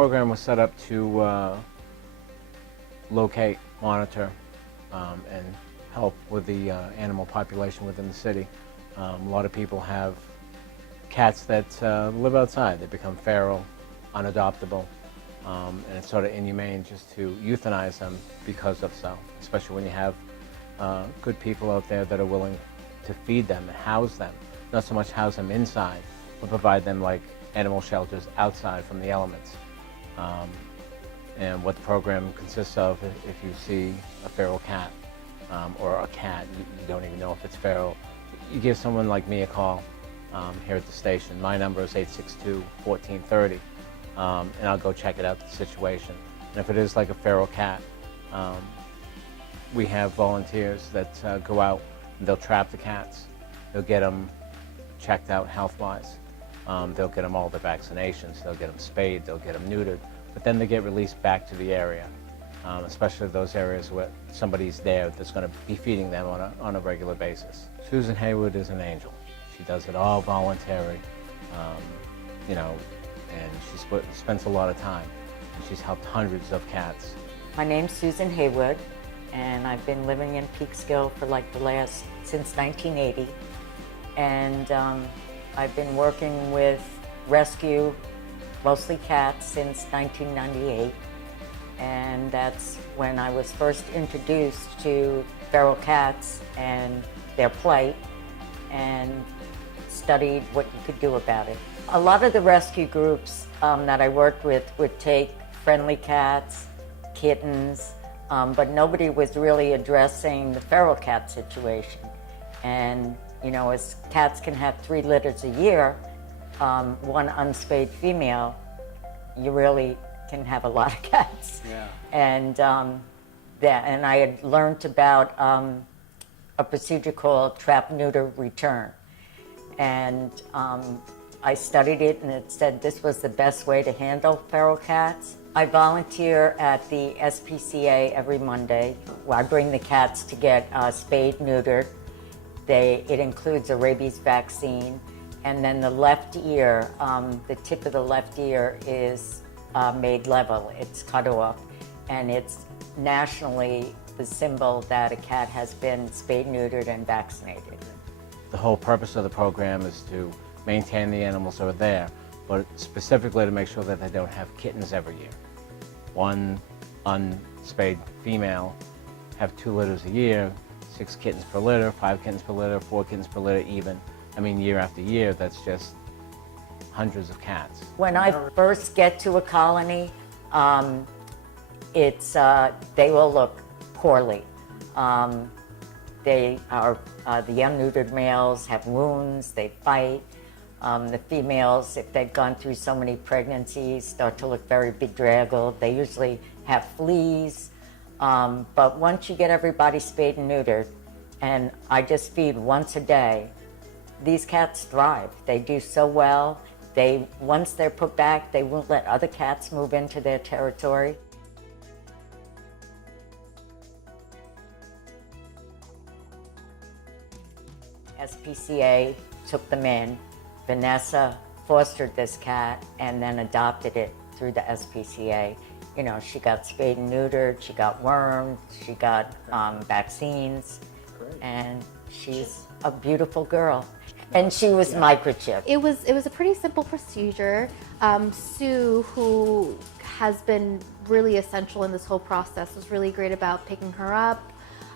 program was set up to locate, monitor, and help with the animal population within the city. A lot of people have cats that live outside. They become feral, unadoptable, and it's sort of inhumane just to euthanize them because of so, especially when you have good people out there that are willing to feed them and house them. Not so much house them inside, but provide them like animal shelters outside from the elements. And what the program consists of, if you see a feral cat or a cat, you don't even know if it's feral, you give someone like me a call here at the station. My number is 862-1430, and I'll go check it out, the situation. And if it is like a feral cat, we have volunteers that go out and they'll trap the cats. They'll get them checked out health-wise. They'll get them all their vaccinations. They'll get them spayed. They'll get them neutered. But then they get released back to the area, especially those areas where somebody's there that's going to be feeding them on a regular basis. Susan Haywood is an angel. She does it all voluntary, you know, and she spends a lot of time. And she's helped hundreds of cats. My name's Susan Haywood, and I've been living in Peekskill for like since 1980. And I've been working with rescue, mostly cats, since 1998. And that's when I was first introduced to feral cats and their plight, and studied what you could do about it. A lot of the rescue groups that I worked with would take friendly cats, kittens, but nobody was really addressing the feral cat situation. And you know, as cats can have 3 litters a year, one unspayed female, you really can have a lot of cats. Yeah. And and I had learned about a procedure called trap, neuter, return. And I studied it, and it said this was the best way to handle feral cats. I volunteer at the SPCA every Monday, where I bring the cats to get spayed, neutered. It includes a rabies vaccine, and then the left ear, the tip of the left ear is made level. It's cut off, and it's nationally the symbol that a cat has been spayed, neutered, and vaccinated. The whole purpose of the program is to maintain the animals that are there, but specifically to make sure that they don't have kittens every year. One unspayed female have 2 litters a year, 6 kittens per litter, 5 kittens per litter, 4 kittens per litter even. I mean, year after year, that's just hundreds of cats. When I first get to a colony, they will look poorly. They are, the unneutered males have wounds, they fight. The females, if they've gone through so many pregnancies, start to look very bedraggled. They usually have fleas. But once you get everybody spayed and neutered, and I just feed once a day, these cats thrive. They do so well. Once they're put back, they won't let other cats move into their territory. SPCA took them in. Vanessa fostered this cat and then adopted it through the SPCA. You know, she got spayed and neutered, she got wormed, she got vaccines, and she's a beautiful girl. And she was microchipped. It was a pretty simple procedure. Sue, who has been really essential in this whole process, was really great about picking her up.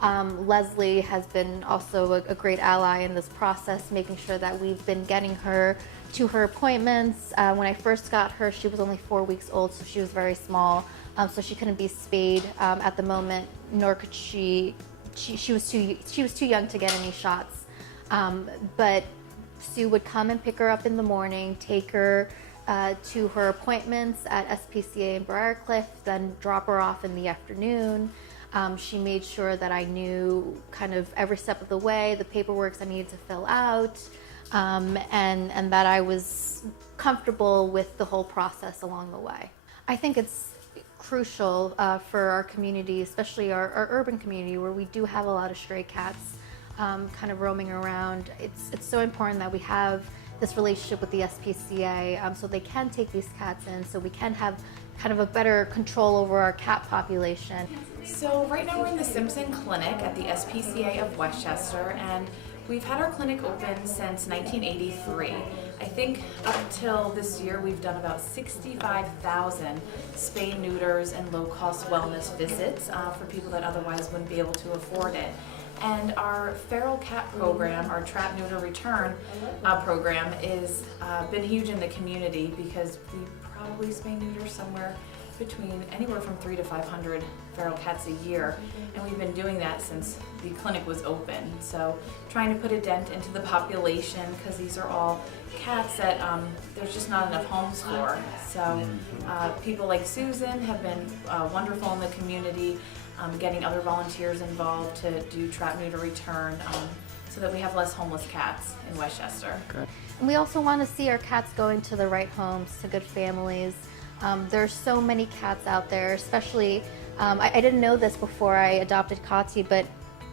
Leslie has been also a great ally in this process, making sure that we've been getting her to her appointments. When I first got her, she was only 4 weeks old, so she was very small, so she couldn't be spayed at the moment, nor could she was too young to get any shots. But Sue would come and pick her up in the morning, take her to her appointments at SPCA in Briarcliff, then drop her off in the afternoon. She made sure that I knew kind of every step of the way, the paperwork I needed to fill out, and that I was comfortable with the whole process along the way. I think it's crucial for our community, especially our urban community, where we do have a lot of stray cats kind of roaming around. It's so important that we have this relationship with the SPCA, so they can take these cats in, so we can have kind of a better control over our cat population. So right now we're in the Simpson Clinic at the SPCA of Westchester, and we've had our clinic open since 1983. I think up till this year we've done about 65,000 spay neuters and low-cost wellness visits for people that otherwise wouldn't be able to afford it. And our feral cat program, our trap, neuter, return program, is been huge in the community because we probably spay neuter somewhere between anywhere from 300 to 500 feral cats a year, and we've been doing that since the clinic was open. So trying to put a dent into the population, because these are all cats that there's just not enough homes for. So people like Susan have been wonderful in the community, getting other volunteers involved to do trap, neuter, return, so that we have less homeless cats in Westchester. Good. And we also want to see our cats going to the right homes, to good families. There's so many cats out there, especially, I didn't know this before I adopted Kati, but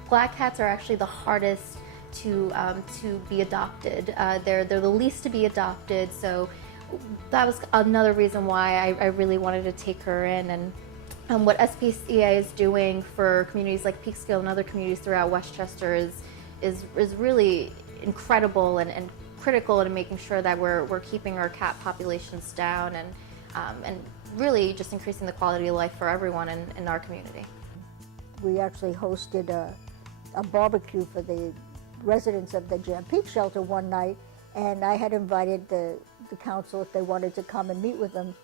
black cats are actually the hardest to be adopted. They're the least to be adopted, so that was another reason why I really wanted to take her in. And what SPCA is doing for communities like Peekskill and other communities throughout Westchester is really incredible and critical in making sure that we're keeping our cat populations down and really just increasing the quality of life for everyone in our community. We actually hosted a barbecue for the residents of the Jam Peak shelter one night, and I had invited the council if they wanted to come and meet with them.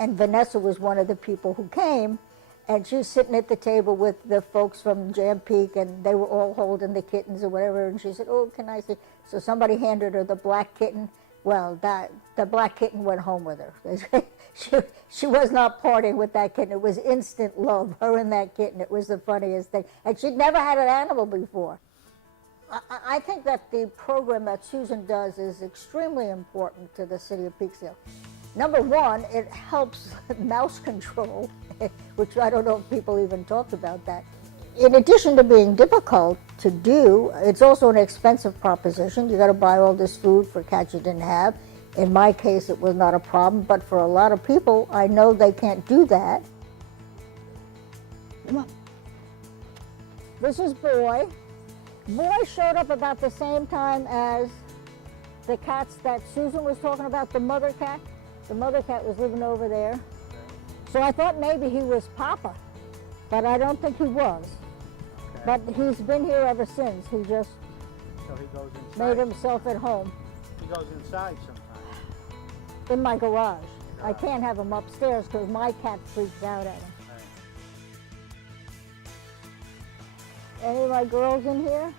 And Vanessa was one of the people who came, and she was sitting at the table with the folks from Jam Peak, and they were all holding the kittens or whatever, and she said, "Oh, can I see?" So somebody handed her the black kitten. Well, the black kitten went home with her. She was not parting with that kitten. It was instant love, her and that kitten. It was the funniest thing. And she'd never had an animal before. I think that the program that Susan does is extremely important to the city of Peekskill. Number one, it helps mouse control, which I don't know if people even talked about that. In addition to being difficult to do, it's also an expensive proposition. You got to buy all this food for cats you didn't have. In my case, it was not a problem, but for a lot of people, I know they can't do that. Come on. This is Boy. Boy showed up about the same time as the cats that Susan was talking about, the mother cat. The mother cat was living over there. So I thought maybe he was Papa, but I don't think he was. Okay. But he's been here ever since. He just made himself at home. He goes inside sometimes. In my garage. I can't have him upstairs because my cat freaks out at him. Right. Any of my girls in here?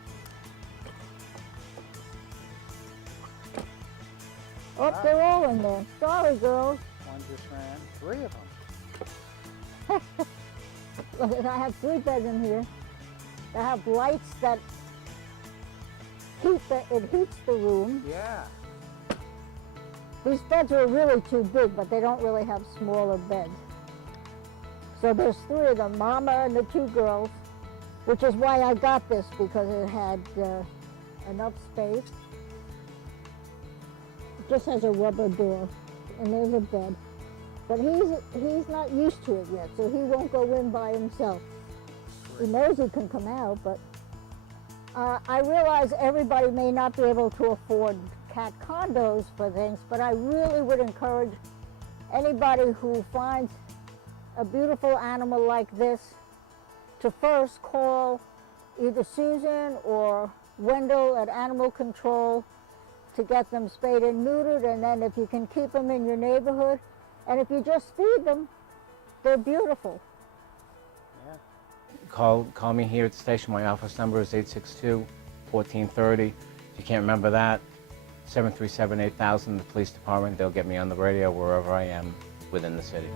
Oh, they're all in there. Sorry, girls. One just ran. 3 of them. I have 3 beds in here. They have lights that it heats the room. Yeah. These beds are really too big, but they don't really have smaller beds. So there's 3 of them, Mama and the 2 girls, which is why I got this, because it had enough space. It just has a rubber door, and there's a bed. But he's not used to it yet, so he won't go in by himself. He knows he can come out, but I realize everybody may not be able to afford cat condos for things, but I really would encourage anybody who finds a beautiful animal like this to first call either Susan or Wendell at Animal Control to get them spayed and neutered, and then if you can keep them in your neighborhood, and if you just feed them, they're beautiful. Yeah. Call me here at the station. My office number is 862-1430. If you can't remember that, 737-8000, the police department. They'll get me on the radio wherever I am within the city.